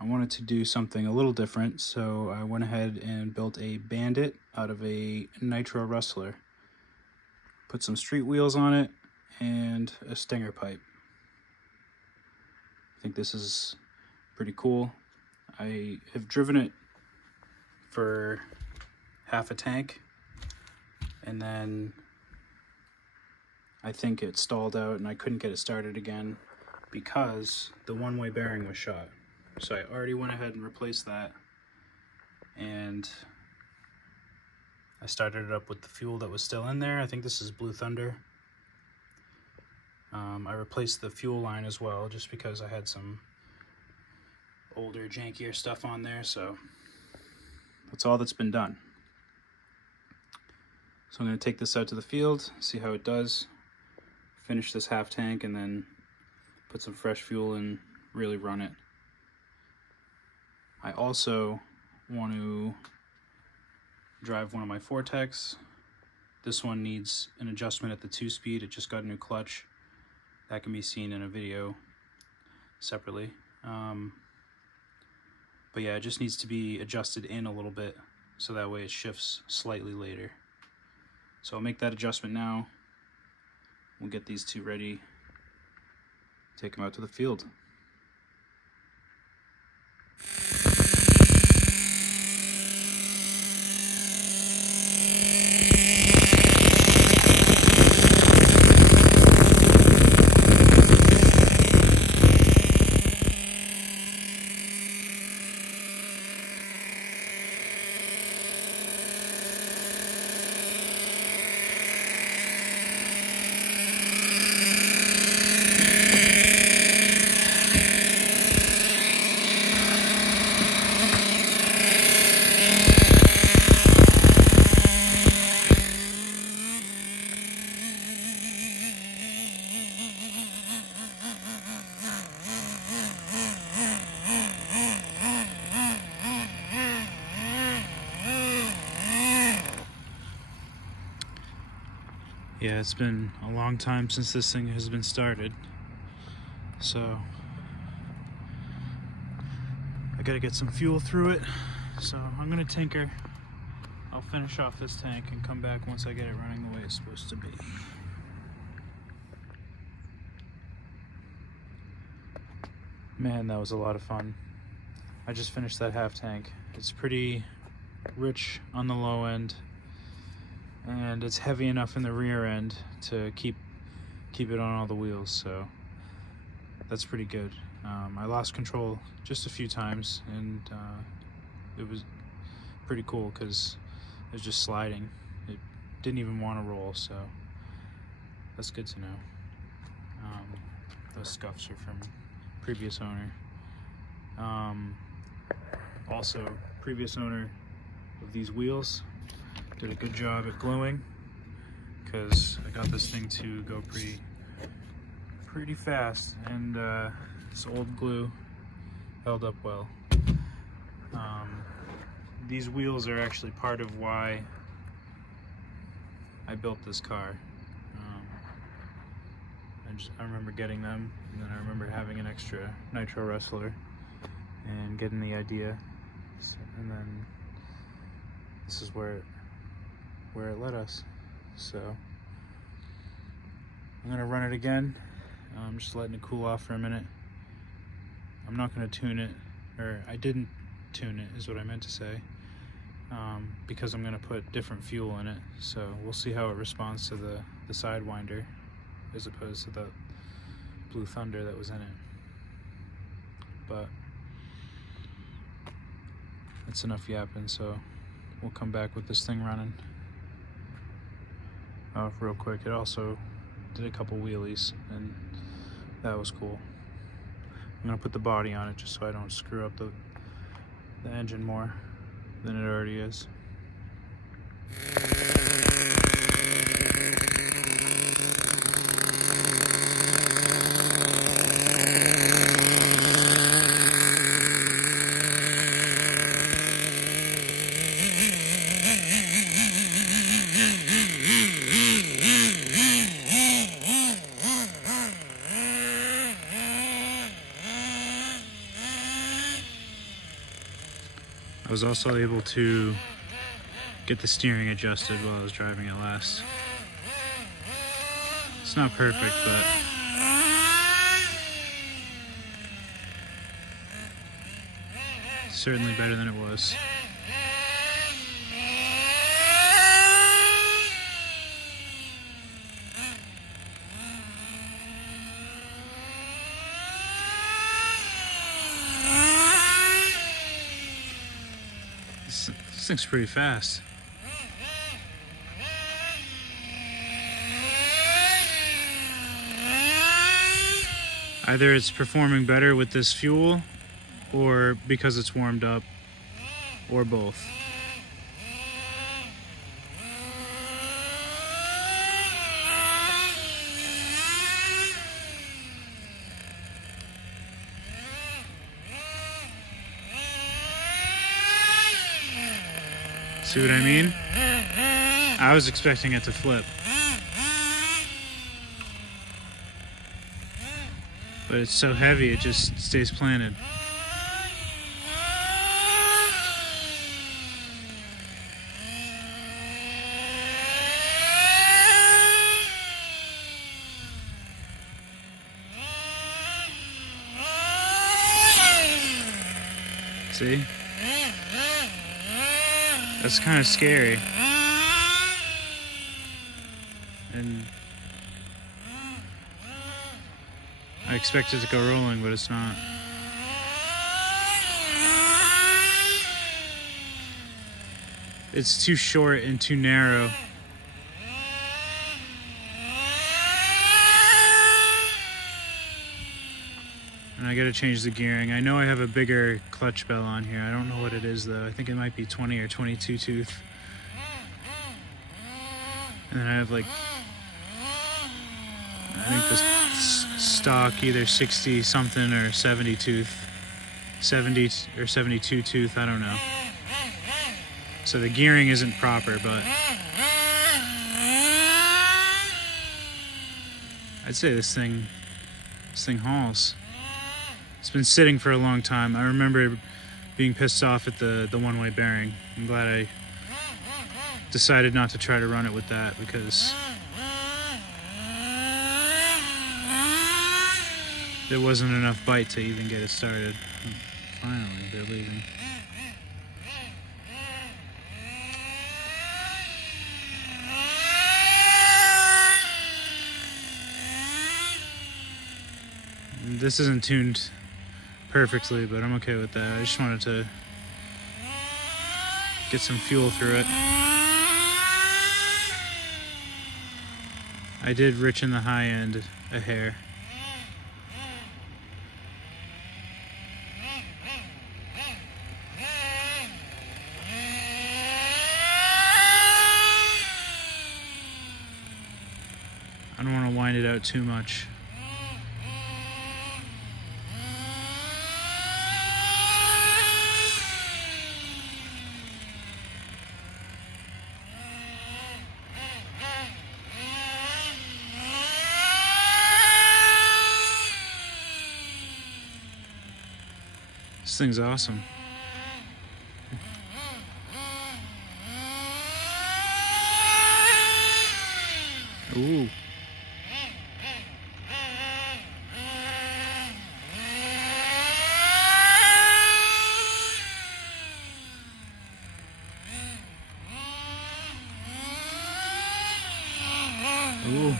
I wanted to do something a little different, so I went ahead and built a Bandit out of a Nitro Rustler. Put some street wheels on it and a stinger pipe. I think this is pretty cool. I have driven it for half a tank, and then I think it stalled out and I couldn't get it started again because the one-way bearing was shot. So I already went ahead and replaced that, and I started it up with the fuel that was still in there. I think this is Blue Thunder. I replaced the fuel line as well, just because I had some older, jankier stuff on there, so that's all that's been done. So I'm going to take this out to the field, see how it does, finish this half tank, and then put some fresh fuel in, really run it. I also want to drive one of my Vortex. This one needs an adjustment at the 2-speed. It just got a new clutch. That can be seen in a video separately. But yeah, it just needs to be adjusted in a little bit so that way it shifts slightly later. So I'll make that adjustment now. We'll get these two ready, take them out to the field. Yeah, it's been a long time since this thing has been started, so I gotta get some fuel through it. So I'm gonna tinker. I'll finish off this tank and come back once I get it running the way it's supposed to be. Man, that was a lot of fun. I just finished that half tank. It's pretty rich on the low end, and it's heavy enough in the rear end to keep it on all the wheels, so that's pretty good. I lost control just a few times, and it was pretty cool because it was just sliding. It didn't even want to roll, so that's good to know. Those scuffs are from previous owner. Also, previous owner of these wheels did a good job at gluing, because I got this thing to go pretty fast, and this old glue held up well. These wheels are actually part of why I built this car. I remember getting them, and then I remember having an extra Nitro Rustler and getting the idea, and then this is where it led us. So I'm gonna run it again. I'm just letting it cool off for a minute. I'm not gonna tune it, or I didn't tune it is what I meant to say, because I'm gonna put different fuel in it. So we'll see how it responds to the Sidewinder as opposed to the Blue Thunder that was in it. But that's enough yapping, so we'll come back with this thing running. Real quick, it also did a couple wheelies, and that was cool. I'm gonna put the body on it just so I don't screw up the engine more than it already is. I was also able to get the steering adjusted while I was driving it last. It's not perfect, but certainly better than it was. This thing's pretty fast. Either it's performing better with this fuel, or because it's warmed up, or both. See what I mean? I was expecting it to flip. But it's so heavy, it just stays planted. See? That's kind of scary. And I expect it to go rolling, but it's not. It's too short and too narrow. And I gotta change the gearing. I know I have a bigger clutch bell on here. I don't know what it is though. I think it might be 20 or 22 tooth. And then I have like, I think this stock either 60 something or 70 tooth. 70 or 72 tooth, I don't know. So the gearing isn't proper, but I'd say this thing hauls. It's been sitting for a long time. I remember being pissed off at the one-way bearing. I'm glad I decided not to try to run it with that, because there wasn't enough bite to even get it started. Finally, they're leaving. This isn't tuned perfectly, but I'm okay with that. I just wanted to get some fuel through it. I did richen the high end a hair. I don't want to wind it out too much. This thing's awesome. Ooh. Ooh.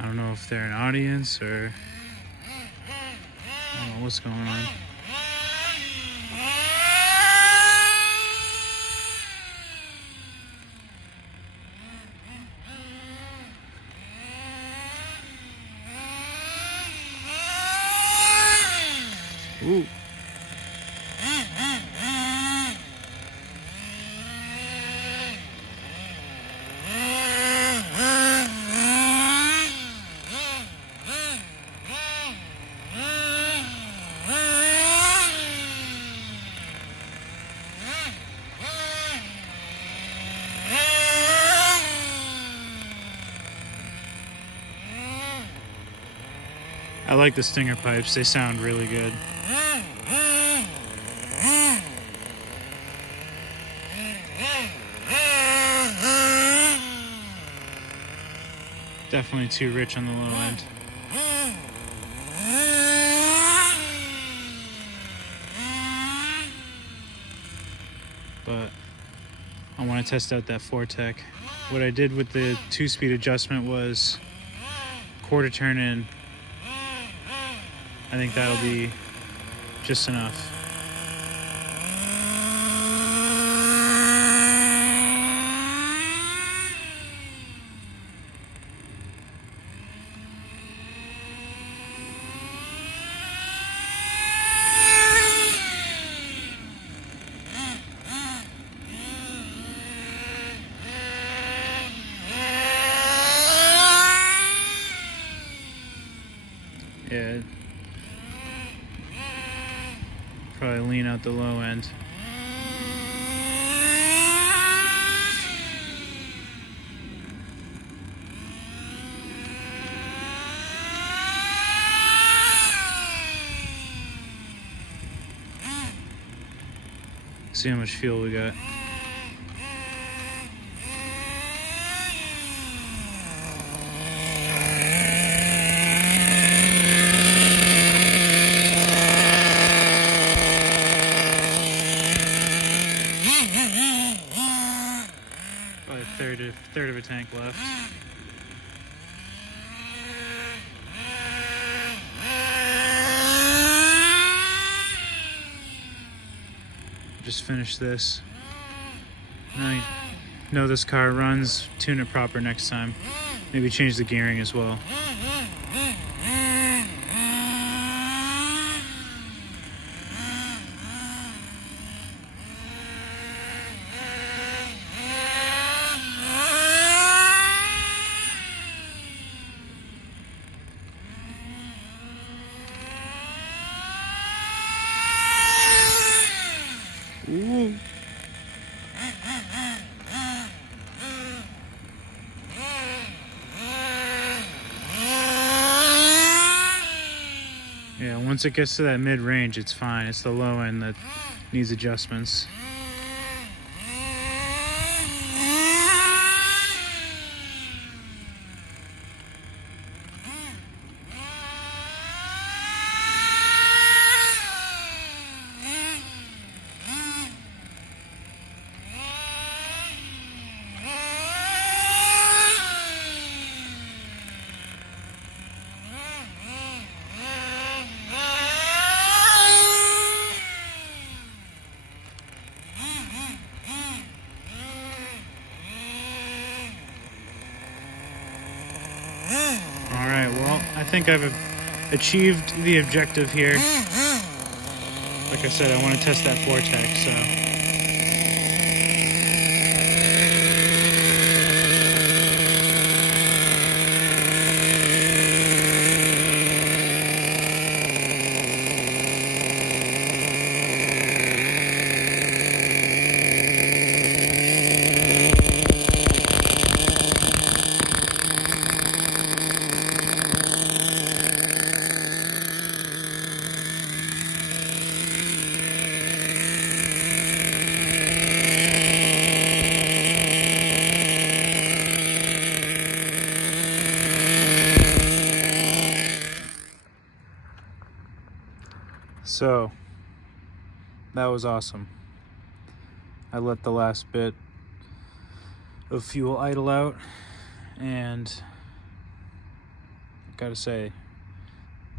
I don't know if they're an audience or I don't know what's going on. Ooh. I like the stinger pipes, they sound really good. Definitely too rich on the low end. But I want to test out that Fortec. What I did with the 2-speed adjustment was quarter turn in. I think that'll be just enough. Yeah, probably lean out the low end. See how much fuel we got. Probably third of a tank left. Just finished this. I know this car runs. Tune it proper next time. Maybe change the gearing as well. Ooh. Yeah, once it gets to that mid-range, it's fine. It's the low end that needs adjustments. Alright, well, I think I've achieved the objective here. Like I said, I want to test that Fortec, so... So, that was awesome. I let the last bit of fuel idle out, and I gotta say,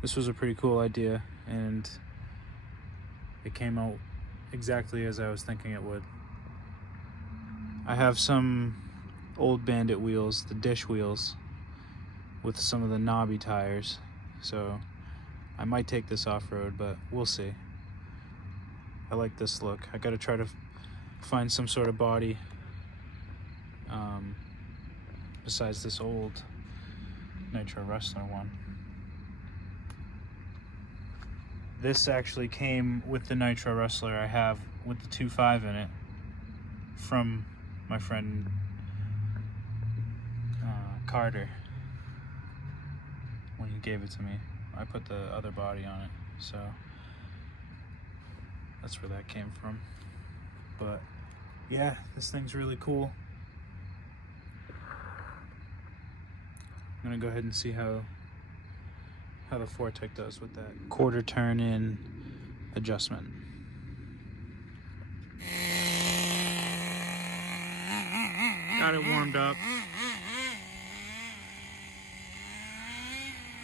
this was a pretty cool idea, and it came out exactly as I was thinking it would. I have some old Bandit wheels, the dish wheels, with some of the knobby tires, so I might take this off-road, but we'll see. I like this look. I gotta try to find some sort of body besides this old Nitro Rustler one. This actually came with the Nitro Rustler I have with the 2.5 in it from my friend Carter when he gave it to me. I put the other body on it, so that's where that came from. But yeah, this thing's really cool. I'm gonna go ahead and see how the Fortec does with that quarter turn in adjustment. Got it warmed up.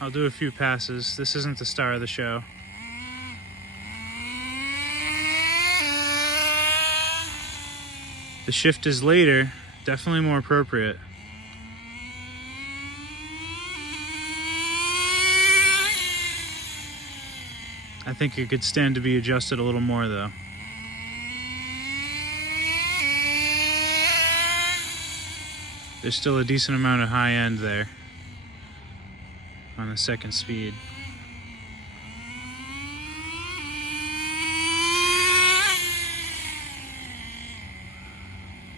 I'll do a few passes. This isn't the star of the show. The shift is later, definitely more appropriate. I think it could stand to be adjusted a little more though. There's still a decent amount of high end there on the second speed.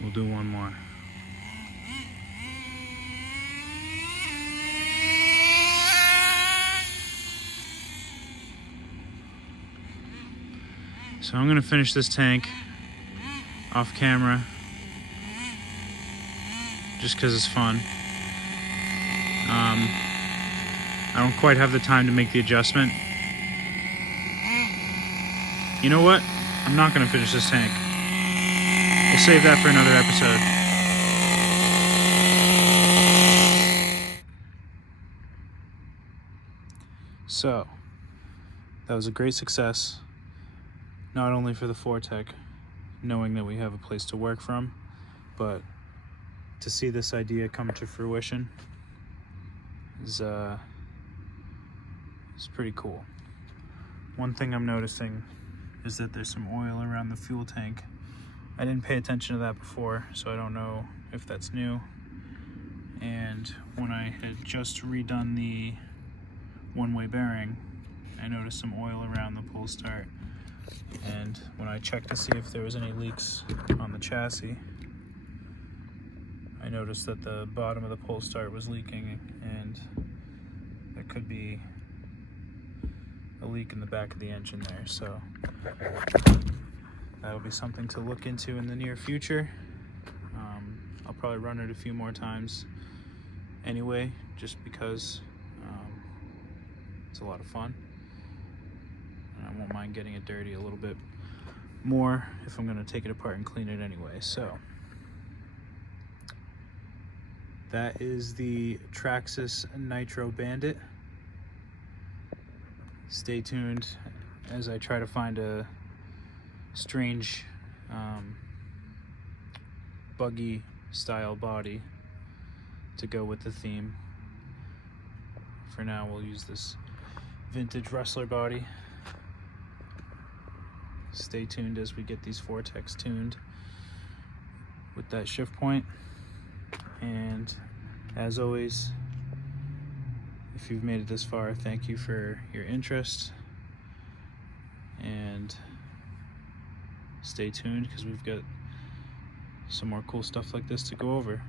We'll do one more. So I'm gonna finish this tank off camera just because it's fun. I don't quite have the time to make the adjustment. You know what? I'm not gonna finish this tank. We'll save that for another episode. So, that was a great success. Not only for the Fortec, knowing that we have a place to work from, but to see this idea come to fruition is pretty cool. One thing I'm noticing is that there's some oil around the fuel tank. I didn't pay attention to that before, so I don't know if that's new. And when I had just redone the one-way bearing, I noticed some oil around the pull start. And when I checked to see if there was any leaks on the chassis, I noticed that the bottom of the pull start was leaking, and there could be a leak in the back of the engine there. So that'll be something to look into in the near future. I'll probably run it a few more times anyway, just because it's a lot of fun. And I won't mind getting it dirty a little bit more if I'm going to take it apart and clean it anyway. So that is the Traxxas Nitro Bandit. Stay tuned as I try to find a strange buggy style body to go with the theme. For now, we'll use this vintage Rustler body. Stay tuned as we get these Fortecs tuned with that shift point. And as always, if you've made it this far, thank you for your interest, and stay tuned because we've got some more cool stuff like this to go over.